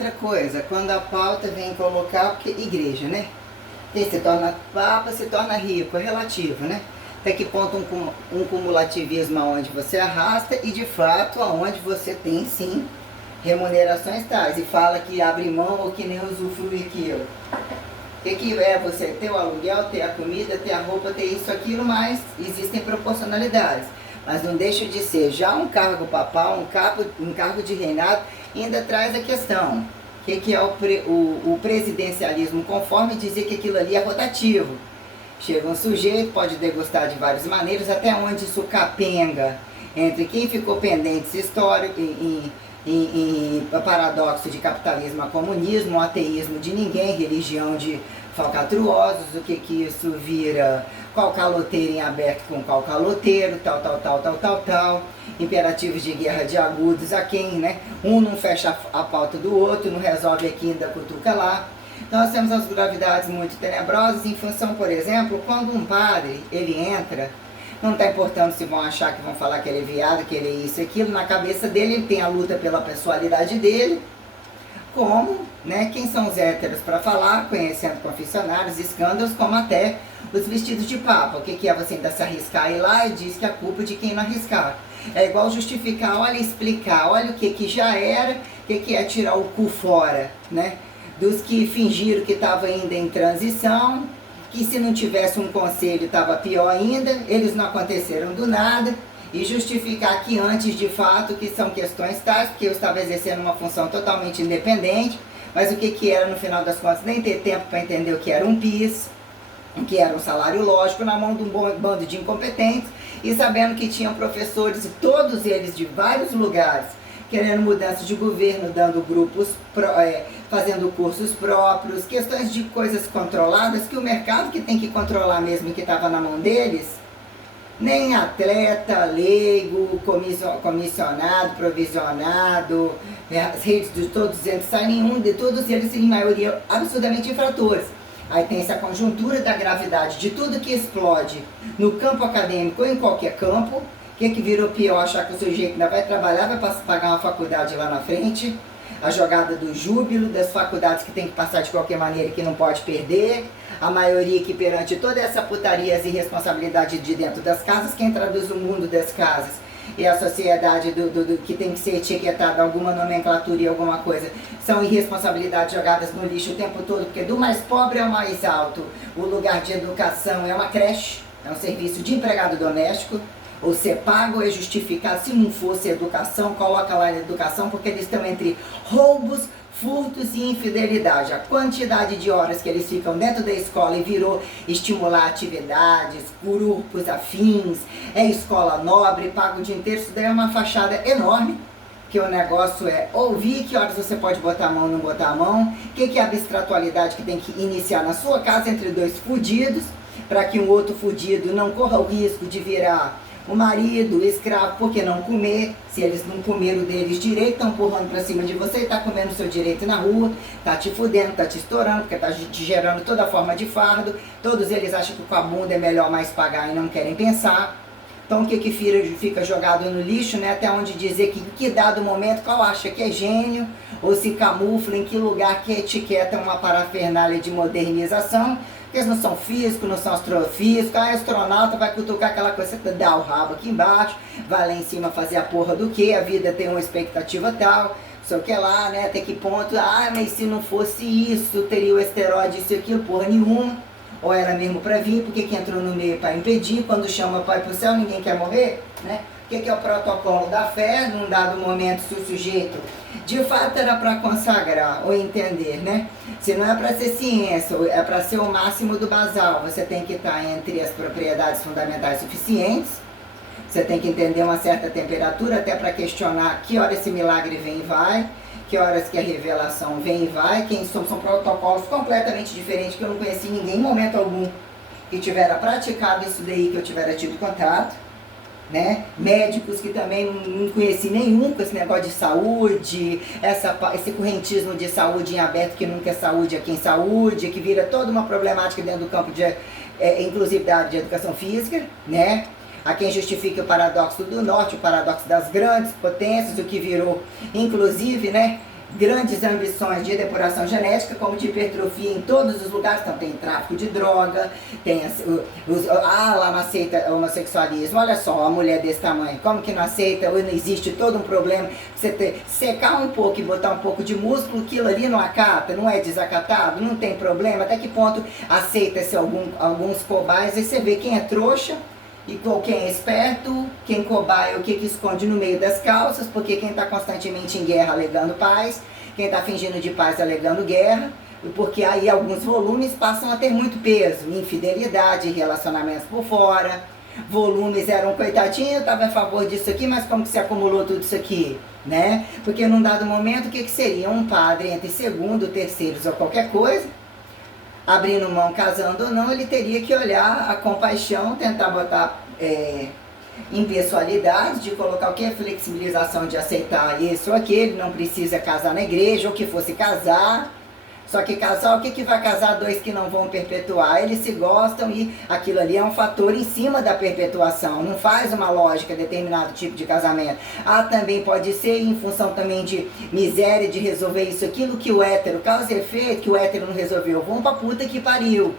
outra coisa, quando a pauta vem colocar, porque igreja, né? E se torna papa, se torna rico, é relativo, né? Até que ponto um cumulativismo onde você arrasta e de fato aonde você tem sim remunerações tais e fala que abre mão ou que nem usufrui aquilo. O que é você ter o aluguel, ter a comida, ter a roupa, ter isso, aquilo, mas existem proporcionalidades. Mas não deixa de ser já um cargo papal, um cargo de reinado, ainda traz a questão. O que é o presidencialismo? Conforme dizer que aquilo ali é rotativo. Chega um sujeito, pode degustar de várias maneiras, até onde isso capenga entre quem ficou pendente histórico em paradoxo de capitalismo a comunismo, ateísmo de ninguém, religião de falcatruosos, o que isso vira, qual caloteiro em aberto com qual caloteiro, tal, imperativos de guerra de agudos a quem, né? Um não fecha a pauta do outro, não resolve aqui, ainda cutuca lá. Nós temos as gravidades muito tenebrosas em função, por exemplo, quando um padre, ele entra, não está importando se vão achar que vão falar que ele é viado, que ele é isso e aquilo, na cabeça dele ele tem a luta pela pessoalidade dele, como, né, quem são os héteros para falar, conhecendo confessionários, escândalos, como até os vestidos de papa. O que é você ainda se arriscar e ir lá e diz que a culpa é de quem não arriscar. É igual justificar, olha, explicar, olha o que já era, o que é tirar o cu fora, né? Dos que fingiram que estava ainda em transição, que se não tivesse um conselho estava pior ainda, eles não aconteceram do nada, e justificar que antes de fato que são questões tais, porque eu estava exercendo uma função totalmente independente, mas o que era no final das contas, nem ter tempo para entender o que era um PIS, o que era um salário lógico na mão de um bando de incompetentes, e sabendo que tinham professores, todos eles de vários lugares, querendo mudança de governo, dando grupos, fazendo cursos próprios, questões de coisas controladas, que o mercado que tem que controlar mesmo, que estava na mão deles, nem atleta, leigo, comissionado, provisionado, as redes de todos eles, sai nenhum de todos eles, em maioria, absurdamente infratores. Aí tem essa conjuntura da gravidade de tudo que explode no campo acadêmico ou em qualquer campo. O que virou pior? Achar que o sujeito ainda vai trabalhar, vai pagar uma faculdade lá na frente. A jogada do júbilo, das faculdades que tem que passar de qualquer maneira e que não pode perder. A maioria que perante toda essa putaria e irresponsabilidade de dentro das casas, quem traduz o mundo das casas e a sociedade do que tem que ser etiquetada alguma nomenclatura e alguma coisa, são irresponsabilidades jogadas no lixo o tempo todo, porque do mais pobre ao mais alto, o lugar de educação é uma creche, é um serviço de empregado doméstico, ou ser pago é justificar, se não fosse educação, coloca lá na educação, porque eles estão entre roubos, furtos e infidelidade. A quantidade de horas que eles ficam dentro da escola e virou estimular atividades, grupos afins, é escola nobre, paga o dia inteiro, isso daí é uma fachada enorme, que o negócio é ouvir que horas você pode botar a mão ou não botar a mão, o que é a abstratualidade que tem que iniciar na sua casa entre dois fudidos, para que um outro fudido não corra o risco de virar o marido, o escravo, por que não comer? Se eles não comeram deles direito, estão empurrando pra cima de você e tá comendo o seu direito na rua, tá te fudendo, tá te estourando, porque tá te gerando toda forma de fardo. Todos eles acham que com a bunda é melhor mais pagar e não querem pensar. Então o que fica jogado no lixo, né? Até onde dizer que dado momento qual acha que é gênio, ou se camufla em que lugar que etiqueta uma parafernália de modernização. Eles não são físicos, não são astrofísicos. A astronauta vai cutucar aquela coisa, dá o rabo aqui embaixo, vai lá em cima fazer a porra do que, a vida tem uma expectativa tal, só que lá, né, até que ponto, mas se não fosse isso, teria o esteroide, isso e aquilo, porra nenhuma. Ou era mesmo pra vir, porque que entrou no meio para impedir, quando chama pai pro céu, ninguém quer morrer, né? O que é o protocolo da fé, num dado momento, se o sujeito de fato era para consagrar ou entender, né? Se não é para ser ciência, é para ser o máximo do basal, você tem que estar entre as propriedades fundamentais suficientes, você tem que entender uma certa temperatura, até para questionar que hora esse milagre vem e vai, que horas que a revelação vem e vai, são protocolos completamente diferentes, que eu não conheci ninguém em momento algum que tivera praticado isso daí, que eu tivera tido contato. Né? Médicos que também não conheci nenhum com esse negócio de saúde, esse correntismo de saúde em aberto que nunca é saúde aqui em saúde, que vira toda uma problemática dentro do campo de, inclusive da área de educação física, né? A quem justifica o paradoxo do norte, o paradoxo das grandes potências, o que virou, inclusive, né? grandes ambições de depuração genética, como de hipertrofia em todos os lugares. Então tem tráfico de droga, tem lá não aceita homossexualismo. Olha só, a mulher desse tamanho, como que não aceita? Ou não existe todo um problema, você secar um pouco e botar um pouco de músculo, aquilo ali não acata, não é desacatado, não tem problema. Até que ponto aceita-se alguns cobaias, e você vê quem é trouxa e quem é esperto, quem cobaia, o que esconde no meio das calças, porque quem está constantemente em guerra alegando paz, quem está fingindo de paz alegando guerra, porque aí alguns volumes passam a ter muito peso, infidelidade, relacionamentos por fora, volumes eram coitadinho, eu estava a favor disso aqui, mas como que se acumulou tudo isso aqui, né? Porque num dado momento, o que seria um padre entre segundo, terceiros ou qualquer coisa, abrindo mão, casando ou não, ele teria que olhar a compaixão, tentar botar impessoalidade, de colocar o que é flexibilização, de aceitar isso ou aquele, não precisa casar na igreja, ou que fosse casar. Só que casar, o que vai casar dois que não vão perpetuar? Eles se gostam e aquilo ali é um fator em cima da perpetuação, não faz uma lógica determinado tipo de casamento. Também pode ser em função também de miséria, de resolver isso, aquilo que o hétero, causa e efeito, que o hétero não resolveu, vão pra puta que pariu.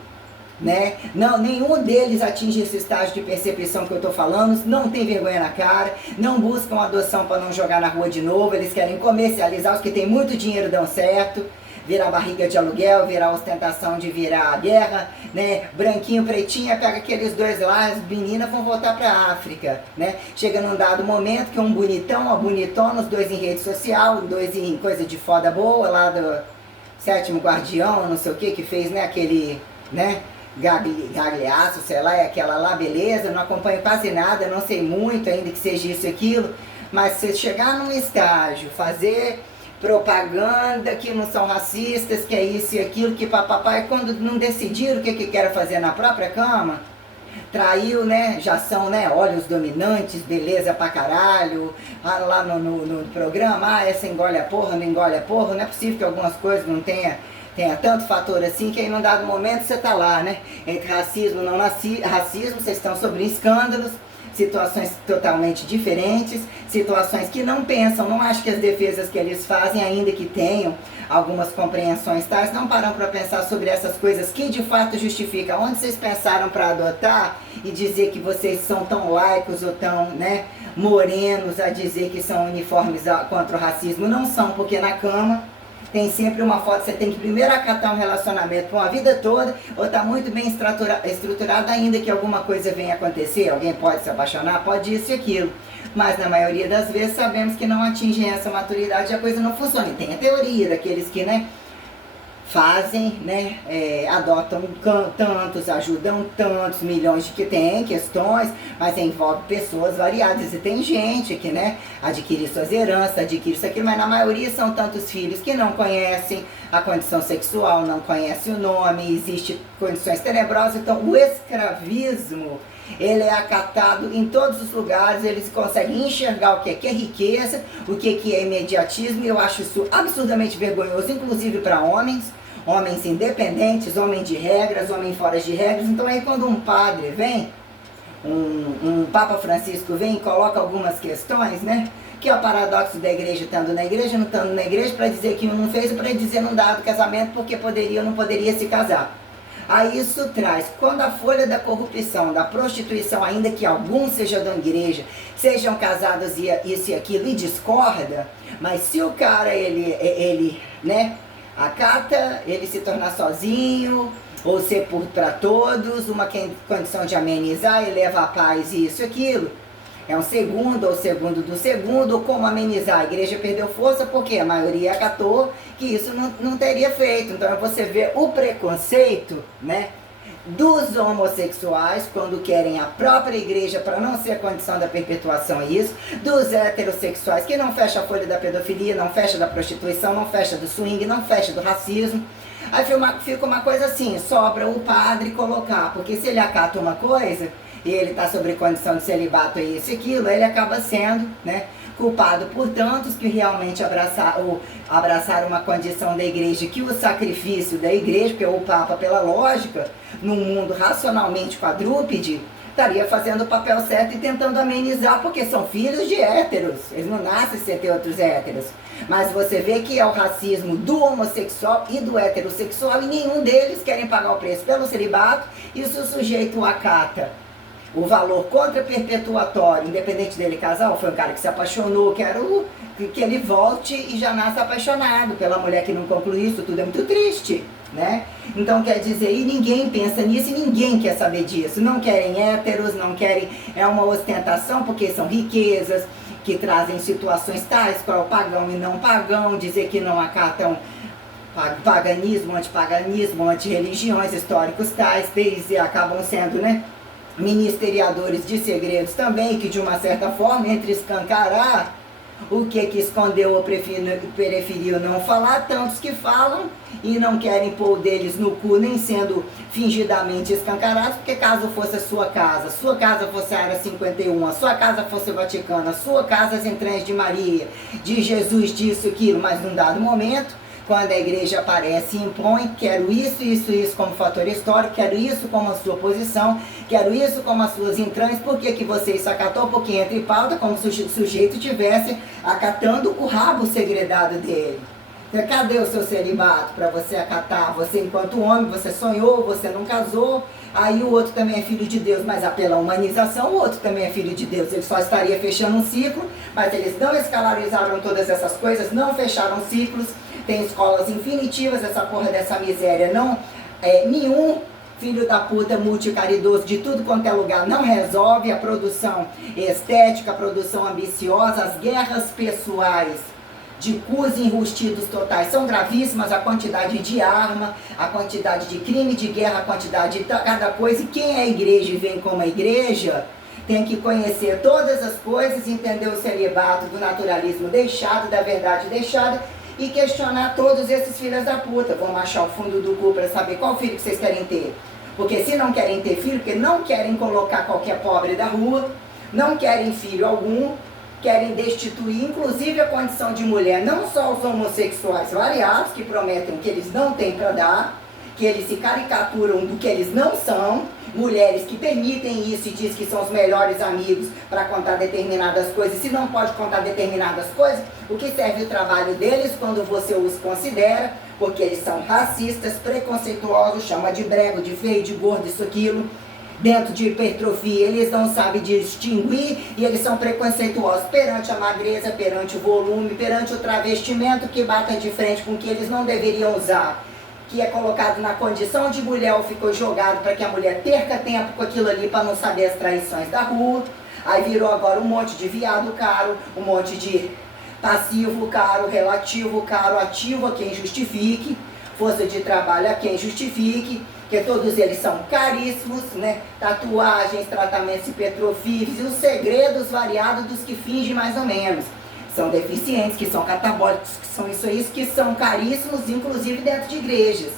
Né? Não, nenhum deles atinge esse estágio de percepção que eu estou falando, não tem vergonha na cara, não buscam adoção para não jogar na rua de novo, eles querem comercializar, os que têm muito dinheiro dão certo, virar barriga de aluguel, virar ostentação de virar guerra, né? Branquinho, pretinha, pega aqueles dois lá, as meninas vão voltar para a África, né? Chega num dado momento que um bonitão, uma bonitona, os dois em rede social, dois em coisa de foda boa, lá do Sétimo Guardião, não sei o que fez, né? Aquele, né? Gagliaço, sei lá, é aquela lá, beleza, não acompanho quase nada, não sei muito ainda que seja isso e aquilo, mas se chegar num estágio, fazer propaganda que não são racistas, que é isso e aquilo, que papai, quando não decidiram o que querem fazer na própria cama, traiu, né, já são, né, olha os dominantes, beleza pra caralho, lá no programa, essa engole a porra, não engole a porra, não é possível que algumas coisas não tenha tanto fator assim, que aí num dado momento você tá lá, né, entre racismo e não racismo, vocês estão sobre escândalos, situações totalmente diferentes, situações que não pensam, não acham que as defesas que eles fazem, ainda que tenham algumas compreensões tais, não param para pensar sobre essas coisas que de fato justificam. Onde vocês pensaram para adotar e dizer que vocês são tão laicos ou tão, né, morenos a dizer que são uniformes contra o racismo? Não são, porque na cama tem sempre uma foto, você tem que primeiro acatar um relacionamento por uma vida toda, ou está muito bem estruturado, ainda que alguma coisa venha acontecer, alguém pode se apaixonar, pode isso e aquilo. Mas na maioria das vezes sabemos que não atingem essa maturidade e a coisa não funciona. E tem a teoria daqueles que, né, fazem, né, adotam tantos, ajudam tantos, milhões de que tem questões, mas envolve pessoas variadas. E tem gente que, né, adquire suas heranças, adquire isso aqui, mas na maioria são tantos filhos que não conhecem a condição sexual, não conhecem o nome, existem condições tenebrosas. Então o escravismo, ele é acatado em todos os lugares, eles conseguem enxergar o que é riqueza, o que é imediatismo, e eu acho isso absurdamente vergonhoso, inclusive para homens independentes, homens de regras, homens fora de regras. Então aí quando um padre vem, um Papa Francisco vem e coloca algumas questões, né, que é o paradoxo da igreja estando na igreja, não estando na igreja, para dizer que um não fez, para dizer não dado casamento porque poderia ou não poderia se casar. Aí isso traz, quando a folha da corrupção, da prostituição, ainda que alguns sejam da igreja, sejam casados e isso e aquilo, e discorda, mas se o cara, ele né, acata, ele se tornar sozinho, ou ser para todos, uma condição de amenizar, eleva a paz e isso e aquilo, é um segundo, ou segundo do segundo, ou como amenizar. A igreja perdeu força porque a maioria acatou que isso não teria feito. Então você vê o preconceito, né, dos homossexuais quando querem a própria igreja para não ser a condição da perpetuação, isso, dos heterossexuais que não fecha a folha da pedofilia, não fecha da prostituição, não fecha do swing, não fecha do racismo. Aí fica uma coisa assim, sobra o padre colocar, porque se ele acata uma coisa e ele está sobre condição de celibato e isso e aquilo, ele acaba sendo, né, culpado por tantos que realmente abraçaram uma condição da igreja, que o sacrifício da igreja, porque o Papa, pela lógica, num mundo racionalmente quadrúpede, estaria fazendo o papel certo e tentando amenizar, porque são filhos de héteros, eles não nascem sem ter outros héteros. Mas você vê que é o racismo do homossexual e do heterossexual, e nenhum deles querem pagar o preço pelo celibato, e se o sujeito acata o valor contra-perpetuatório, independente dele casar, foi um cara que se apaixonou, quero que ele volte e já nasce apaixonado pela mulher que não conclui isso, tudo é muito triste, né? Então quer dizer, e ninguém pensa nisso e ninguém quer saber disso, não querem héteros, não querem, é uma ostentação porque são riquezas que trazem situações tais, qual é o pagão e não pagão, dizer que não acatam paganismo, antipaganismo, antirreligiões históricos tais, eles acabam sendo, né, ministeriadores de segredos também, que de uma certa forma, entre escancarar o que escondeu ou preferiu não falar, tantos que falam e não querem pôr o deles no cu, nem sendo fingidamente escancarados, porque caso fosse a sua casa fosse a Área 51, a sua casa fosse o Vaticano, a sua casa as entranhas de Maria, de Jesus, disso, aquilo, mas num dado momento, quando a igreja aparece e impõe, quero isso, isso, isso como fator histórico, quero isso como a sua posição, quero isso como as suas entranhas, por que você isso acatou? Porque entra em pauta como se o sujeito estivesse acatando o rabo segredado dele. Então, cadê o seu celibato para você acatar? Você enquanto homem, você sonhou, você não casou, aí o outro também é filho de Deus, mas pela humanização o outro também é filho de Deus, ele só estaria fechando um ciclo, mas eles não escalarizaram todas essas coisas, não fecharam ciclos. Tem escolas infinitivas, essa porra dessa miséria, não, nenhum filho da puta multicaridoso de tudo quanto é lugar não resolve a produção estética, a produção ambiciosa, as guerras pessoais de cus enrustidos totais são gravíssimas, a quantidade de arma, a quantidade de crime de guerra, a quantidade de cada coisa, e quem é igreja e vem como a igreja tem que conhecer todas as coisas, entender o celibato do naturalismo deixado, da verdade deixada, e questionar todos esses filhos da puta. Vamos achar o fundo do cu para saber qual filho que vocês querem ter. Porque se não querem ter filho, porque não querem colocar qualquer pobre da rua, não querem filho algum, querem destituir inclusive a condição de mulher, não só os homossexuais variados, que prometem que eles não têm para dar, que eles se caricaturam do que eles não são, mulheres que permitem isso e diz que são os melhores amigos para contar determinadas coisas, e se não pode contar determinadas coisas, o que serve o trabalho deles quando você os considera, porque eles são racistas, preconceituosos, chama de brego, de feio, de gordo, isso, aquilo, dentro de hipertrofia, eles não sabem distinguir e eles são preconceituosos perante a magreza, perante o volume, perante o travestimento que bata de frente com o que eles não deveriam usar, que é colocado na condição de mulher ou ficou jogado para que a mulher perca tempo com aquilo ali para não saber as traições da rua. Aí virou agora um monte de viado caro, um monte de passivo caro, relativo caro, ativo a quem justifique, força de trabalho a quem justifique, que todos eles são caríssimos, né? Tatuagens, tratamentos hipertrofíveis e os segredos variados dos que fingem mais ou menos. São deficientes, que são catabólicos, que são isso, que são caríssimos, inclusive dentro de igrejas.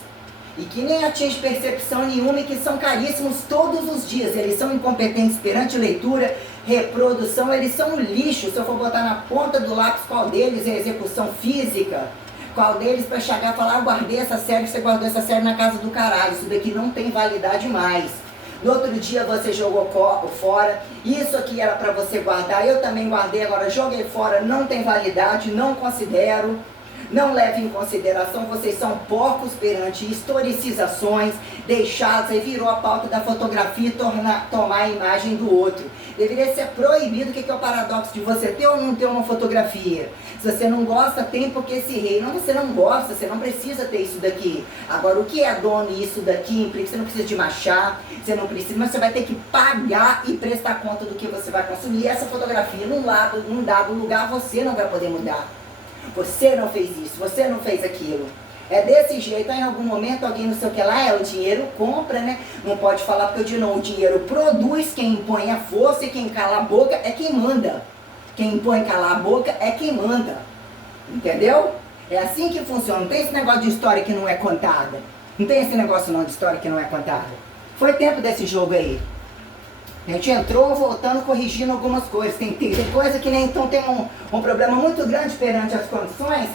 E que nem atinge percepção nenhuma e que são caríssimos todos os dias. Eles são incompetentes perante leitura, reprodução, eles são um lixo. Se eu for botar na ponta do lápis qual deles é execução física, qual deles para chegar e falar, eu guardei essa série, você guardou essa série na casa do caralho, isso daqui não tem validade mais. No outro dia você jogou fora, isso aqui era para você guardar, eu também guardei, agora joguei fora, não tem validade, não considero, não leve em consideração, vocês são porcos perante historicizações deixadas, aí virou a pauta da fotografia e tomar a imagem do outro. Deveria ser proibido, o que é o paradoxo de você ter ou não ter uma fotografia? Se você não gosta, tem porque se rei. Não, você não gosta, você não precisa ter isso daqui. Agora, o que é dono isso daqui implica, você não precisa de machar, você não precisa, mas você vai ter que pagar e prestar conta do que você vai consumir. E essa fotografia, num dado lugar, você não vai poder mudar. Você não fez isso, você não fez aquilo. É desse jeito, aí em algum momento alguém não sei o que lá, o dinheiro compra, né? Não pode falar porque de novo, o dinheiro produz, quem impõe a força e quem cala a boca é quem manda. Quem impõe calar a boca é quem manda. Entendeu? É assim que funciona. Não tem esse negócio de história que não é contada. Não tem esse negócio não de história que não é contada. Foi tempo desse jogo aí. A gente entrou voltando, corrigindo algumas coisas. Tem coisa que nem então tem um problema muito grande perante as condições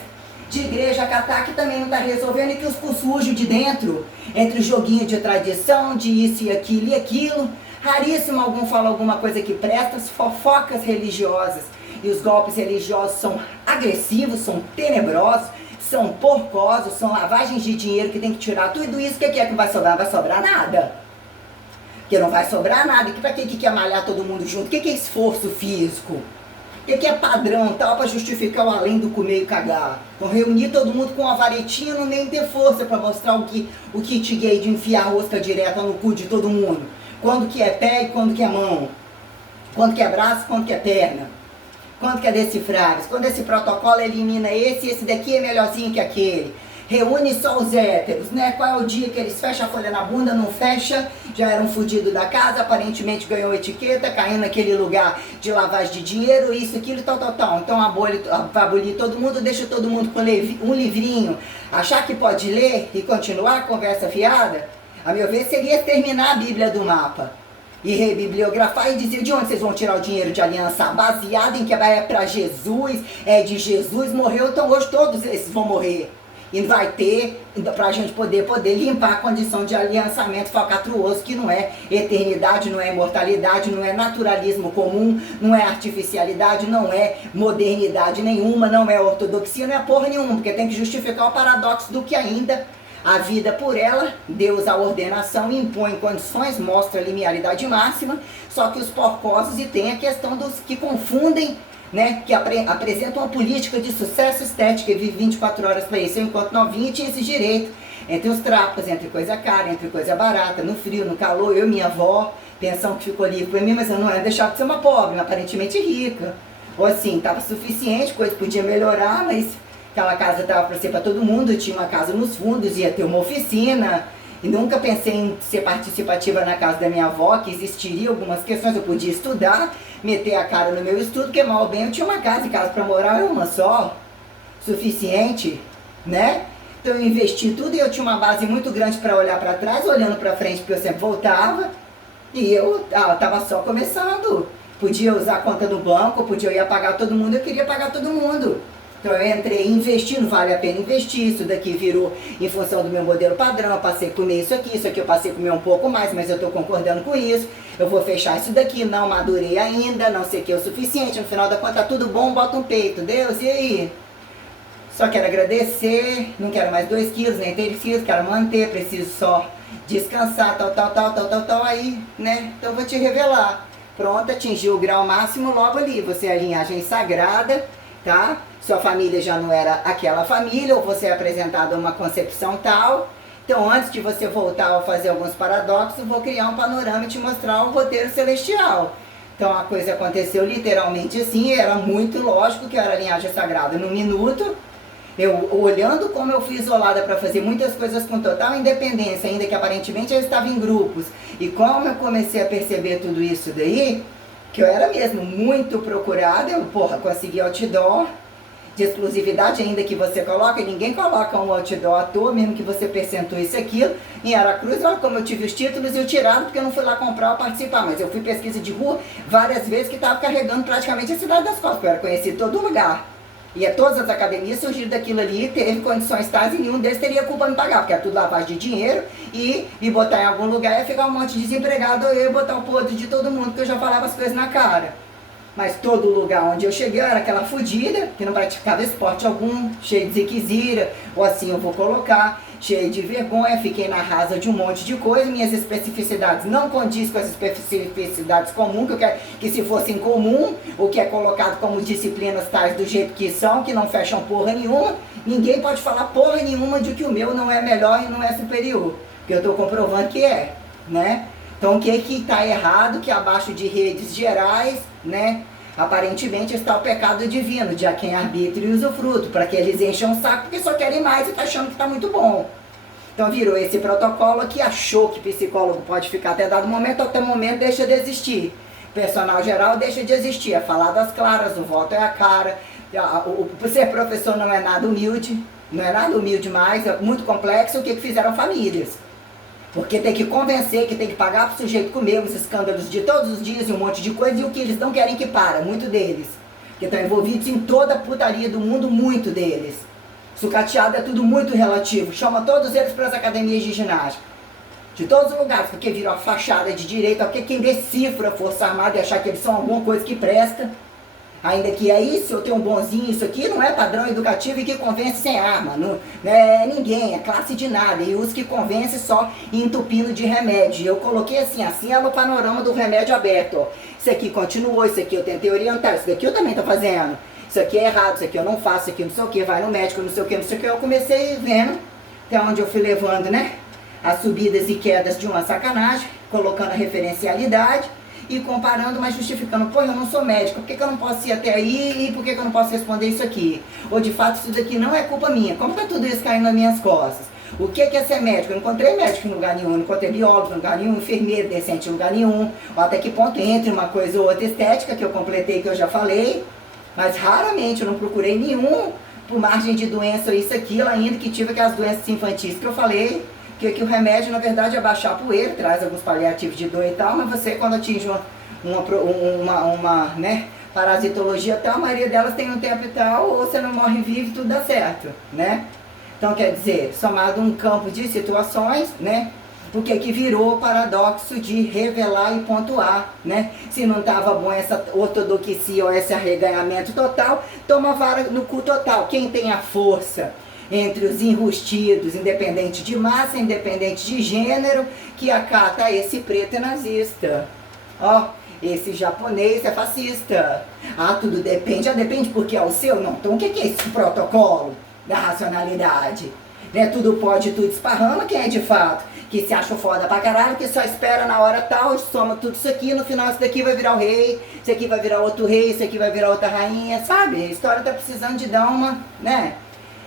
de igreja catar que também não está resolvendo, e que os cu sujos de dentro, entre o joguinho de tradição, de isso e aquilo, raríssimo algum fala alguma coisa que presta, as fofocas religiosas e os golpes religiosos são agressivos, são tenebrosos, são porcosos, são lavagens de dinheiro que tem que tirar tudo isso. O que é que vai sobrar? Não vai sobrar nada. Porque não vai sobrar nada. Pra que quer malhar todo mundo junto? O que é esforço físico? O que é padrão tal para justificar o além do comer e cagar? Então reunir todo mundo com uma varetinha não nem ter força para mostrar o kit gay de enfiar a rosca direta no cu de todo mundo. Quando que é pé e quando que é mão. Quando que é braço, quando que é perna. Quando que é decifráveis. Quando esse protocolo elimina esse daqui é melhorzinho que aquele. Reúne só os héteros, né? Qual é o dia que eles fecham a folha na bunda, não fecha, já era um fudido da casa, aparentemente ganhou etiqueta, caindo naquele lugar de lavagem de dinheiro, isso, aquilo, tal. Então vai abolir todo mundo, deixa todo mundo com um livrinho, achar que pode ler e continuar a conversa fiada, a meu ver seria terminar a Bíblia do mapa. E rebibliografar e dizer de onde vocês vão tirar o dinheiro de aliança, baseado em que é para Jesus, é de Jesus, morreu, então hoje todos esses vão morrer. E vai ter, pra gente poder limpar a condição de aliançamento falcatruoso, que não é eternidade, não é imortalidade, não é naturalismo comum, não é artificialidade, não é modernidade nenhuma, não é ortodoxia, não é porra nenhuma, porque tem que justificar o paradoxo do que ainda a vida por ela, Deus a ordenação impõe condições, mostra a linearidade máxima, só que os porcosos e tem a questão dos que confundem, né, que apresentam uma política de sucesso estética e vive 24 horas para isso. Eu, enquanto novinha, tinha esse direito, entre os trapos, entre coisa cara, entre coisa barata, no frio, no calor, eu e minha avó, pensão que ficou livre para mim, mas eu não ia deixar de ser uma pobre, aparentemente rica, ou assim, estava suficiente, coisa podia melhorar, mas aquela casa estava para ser para todo mundo, eu tinha uma casa nos fundos, ia ter uma oficina, e nunca pensei em ser participativa na casa da minha avó, que existiria algumas questões, eu podia estudar, meter a cara no meu estudo, porque mal ou bem eu tinha uma casa, e casa para morar é uma só, suficiente, né? Então eu investi tudo e eu tinha uma base muito grande para olhar para trás, olhando para frente, porque eu sempre voltava, e eu estava só começando, podia usar a conta do banco, podia ir pagar todo mundo, eu queria pagar todo mundo. Então eu entrei investindo, vale a pena investir, isso daqui virou em função do meu modelo padrão, eu passei a comer isso aqui eu passei a comer um pouco mais, mas eu estou concordando com isso, eu vou fechar isso daqui, não madurei ainda, não sei o que é o suficiente, no final da conta tá tudo bom, bota um peito, Deus, e aí? Só quero agradecer, não quero mais 2 quilos, nem 3 quilos, quero manter, preciso só descansar, tal, aí, né? Então eu vou te revelar. Pronto, atingiu o grau máximo logo ali, você é a linhagem sagrada, tá? Sua família já não era aquela família, ou você é apresentado a uma concepção tal. Então, antes de você voltar a fazer alguns paradoxos, vou criar um panorama e te mostrar o roteiro celestial. Então, a coisa aconteceu literalmente assim, era muito lógico que eu era linhagem sagrada. Num minuto, eu olhando como eu fui isolada para fazer muitas coisas com total independência, ainda que aparentemente eu estava em grupos, e como eu comecei a perceber tudo isso daí, que eu era mesmo muito procurada, eu, consegui outdoor, de exclusividade, ainda que você coloca, e ninguém coloca um outdoor à toa, mesmo que você percentuou isso e aquilo. Em Aracruz, olha como eu tive os títulos e o tirado, porque eu não fui lá comprar ou participar, mas eu fui pesquisa de rua várias vezes que estava carregando praticamente a cidade das costas, porque eu era conhecido em todo lugar. E todas as academias surgiram daquilo ali, teve condições tais e nenhum deles teria culpa de me pagar, porque era tudo lavagem de dinheiro e me botar em algum lugar ia ficar um monte de desempregado, eu ia botar o podre de todo mundo, porque eu já falava as coisas na cara. Mas todo lugar onde eu cheguei eu era aquela fodida, que não praticava esporte algum, cheio de ziquezira, ou assim eu vou colocar, cheio de vergonha, fiquei na rasa de um monte de coisa, minhas especificidades não condiz com as especificidades comuns, que eu quero que se fossem comum, o que é colocado como disciplinas tais do jeito que são, que não fecham porra nenhuma, ninguém pode falar porra nenhuma de que o meu não é melhor e não é superior, porque eu estou comprovando que é, né? Então o que está errado, que abaixo de redes gerais, né, aparentemente está o pecado divino, de a quem arbítrio e usufruto, para que eles enchem um saco porque só querem mais e está achando que está muito bom. Então virou esse protocolo que achou que psicólogo pode ficar até dado momento, até o momento deixa de existir. Personal geral deixa de existir, é falar das claras, o voto é a cara, ser professor não é nada humilde, não é nada humilde mais, é muito complexo o que fizeram famílias. Porque tem que convencer, que tem que pagar pro sujeito comer os escândalos de todos os dias e um monte de coisa, e o que eles não querem que para, muito deles. Que estão envolvidos em toda a putaria do mundo, muito deles. Sucateado é tudo muito relativo, chama todos eles para as academias de ginástica. De todos os lugares, porque virou a fachada de direita, porque quem decifra a Força Armada e achar que eles são alguma coisa que presta, Ainda que aí, se eu tenho um bonzinho, isso aqui não é padrão educativo e que convence sem arma. Não é ninguém, é classe de nada. E os que convence só entupindo de remédio. Eu coloquei assim é o panorama do remédio aberto. Ó. Isso aqui continuou, isso aqui eu tentei orientar, isso daqui eu também tô fazendo. Isso aqui é errado, isso aqui eu não faço, isso aqui não sei o que, vai no médico, não sei o que, não sei o que. Eu comecei vendo até onde eu fui levando, né? As subidas e quedas de uma sacanagem, colocando a referencialidade e comparando, mas justificando, pô, eu não sou médico, por que eu não posso ir até aí e por que eu não posso responder isso aqui? Ou de fato isso daqui não é culpa minha, como tá tudo isso caindo nas minhas costas? O que é ser médico? Eu não encontrei médico em lugar nenhum, não encontrei biólogo em lugar nenhum, enfermeiro decente em lugar nenhum, ou até que ponto entre uma coisa ou outra estética, que eu completei, que eu já falei, mas raramente eu não procurei nenhum por margem de doença, isso, aquilo, ainda que tive aquelas doenças infantis que eu falei, que o remédio, na verdade, é baixar a poeira, traz alguns paliativos de dor e tal, mas você, quando atinge uma né, parasitologia e tal, a maioria delas tem um tempo e tal, ou você não morre vivo e tudo dá certo, né? Então, quer dizer, somado um campo de situações, né? O que virou o paradoxo de revelar e pontuar, né? Se não estava bom essa ortodoxia ou esse arreganhamento total, toma vara no cu total. Quem tem a força entre os enrustidos, independente de massa, independente de gênero, que acata esse preto é nazista. Ó, esse japonês é fascista. Ah, tudo depende, depende porque é o seu? Não, então o que é esse protocolo da racionalidade? Né, tudo pode, tudo esparrama, quem é de fato? Que se acha foda pra caralho, que só espera na hora tal, soma tudo isso aqui, no final isso daqui vai virar o rei, isso aqui vai virar outro rei, isso aqui vai virar outra rainha, sabe? A história tá precisando de dar uma, né?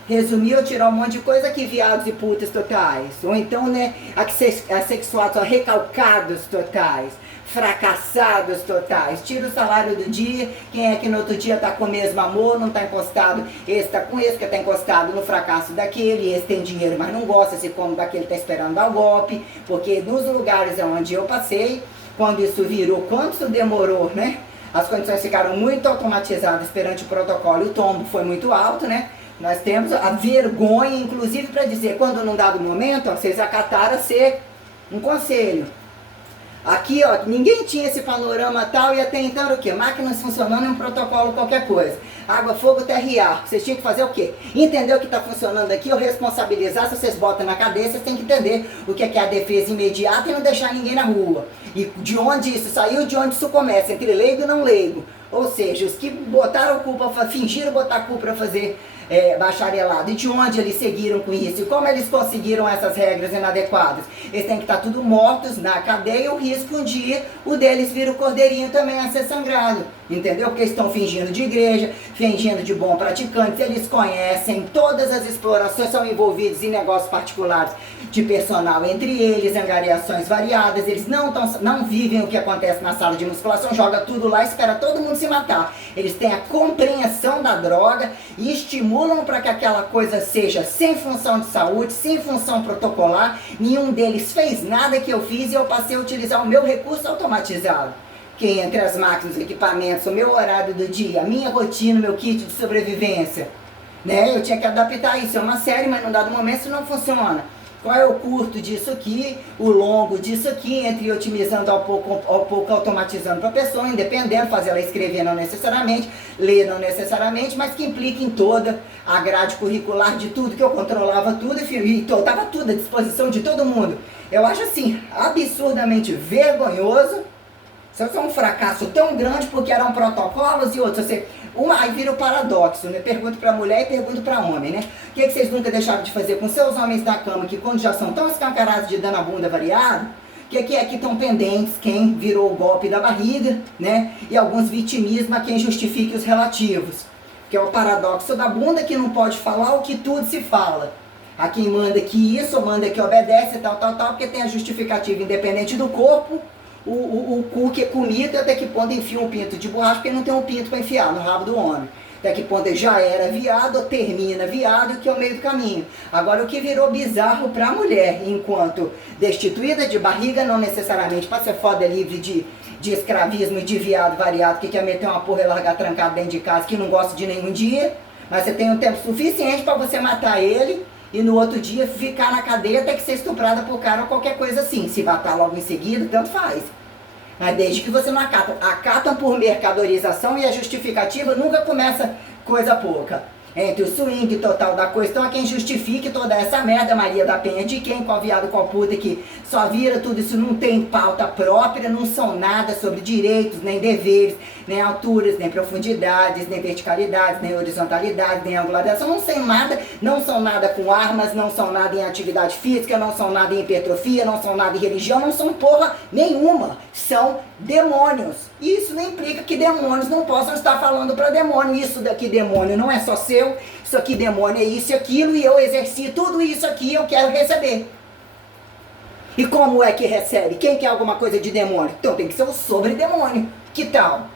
Resumir ou tirar um monte de coisa aqui, viados e putas totais. Ou então, né, assexuados, recalcados totais, fracassados totais. Tira o salário do dia, quem é que no outro dia tá com o mesmo amor, não tá encostado, esse tá com esse, que tá encostado no fracasso daquele, esse tem dinheiro, mas não gosta, se como daquele tá esperando dar o golpe, porque nos lugares onde eu passei, quando isso virou, quanto isso demorou, né? As condições ficaram muito automatizadas perante o protocolo, o tombo foi muito alto, né? Nós temos a vergonha, inclusive, para dizer, quando num dado momento, ó, vocês acataram a ser um conselho. Aqui, ó, ninguém tinha esse panorama tal, e até então era o quê? Máquinas funcionando em um protocolo, qualquer coisa. Água, fogo, terra e ar. Vocês tinham que fazer o quê? Entender o que está funcionando aqui, ou responsabilizar. Se vocês botam na cadeia, vocês têm que entender o que é a defesa imediata e não deixar ninguém na rua. E de onde isso saiu, de onde isso começa, entre leigo e não leigo. Ou seja, os que botaram culpa, fingiram botar culpa para fazer bacharelado, e de onde eles seguiram com isso, e como eles conseguiram essas regras inadequadas. Eles têm que estar tudo mortos na cadeia, o risco um dia o deles vira o cordeirinho também a ser sangrado, entendeu? Porque eles estão fingindo de igreja, fingindo de bom praticantes, eles conhecem todas as explorações, são envolvidos em negócios particulares de personal entre eles, angariações variadas, eles não vivem o que acontece na sala de musculação, joga tudo lá e espera todo mundo se matar. Eles têm a compreensão da droga e estimulam para que aquela coisa seja sem função de saúde, sem função protocolar. Nenhum deles fez nada que eu fiz e eu passei a utilizar o meu recurso automatizado. Que entre as máquinas, os equipamentos, o meu horário do dia, a minha rotina, o meu kit de sobrevivência, né? Eu tinha que adaptar isso, é uma série, mas num dado momento isso não funciona. Qual é o curto disso aqui, o longo disso aqui, entre otimizando ao pouco automatizando para a pessoa, independendo, fazer ela escrever não necessariamente, ler não necessariamente, mas que implica em toda a grade curricular de tudo, que eu controlava tudo e estava tudo à disposição de todo mundo. Eu acho assim, absurdamente vergonhoso. Isso é um fracasso tão grande porque eram protocolos e outros. Aí vira o paradoxo, né? Pergunto para mulher e pergunto para homem, né? O que vocês nunca deixaram de fazer com seus homens da cama, que quando já são tão escancarados de dando a bunda variado, que é que estão pendentes quem virou o golpe da barriga, né? E alguns vitimismos a quem justifique os relativos. Que é o paradoxo da bunda, que não pode falar o que tudo se fala. A quem manda que isso, ou manda que obedece, tal, porque tem a justificativa independente do corpo. O cu que é comido, até que ponto enfia um pinto de borracha, porque não tem um pinto para enfiar no rabo do homem. Até que ponto ele já era viado, ou termina viado, que é o meio do caminho. Agora, o que virou bizarro para a mulher, enquanto destituída de barriga, não necessariamente para ser foda livre de escravismo e de viado variado, que quer meter uma porra e largar trancado dentro de casa, que não gosta de nenhum dia, mas você tem um tempo suficiente para você matar ele, e no outro dia ficar na cadeia até que ser estuprada por cara ou qualquer coisa assim. Se matar logo em seguida, tanto faz. Mas desde que você não acata. Acatam por mercadorização e a justificativa nunca começa coisa pouca. Entre o swing total da coisa, então é quem justifique toda essa merda, Maria da Penha, de quem, qual viado, qual puta, que só vira tudo isso, não tem pauta própria, não são nada sobre direitos, nem deveres, nem alturas, nem profundidades, nem verticalidades, nem horizontalidades, nem angularidade, não são nada com armas, não são nada em atividade física, não são nada em hipertrofia, não são nada em religião, não são porra nenhuma, são demônios. E isso não implica que demônios não possam estar falando para demônio. Isso daqui, demônio, não é só seu. Isso aqui, demônio, é isso e aquilo. E eu exerci tudo isso aqui, eu quero receber. E como é que recebe? Quem quer alguma coisa de demônio? Então tem que ser o sobre-demônio. Que tal?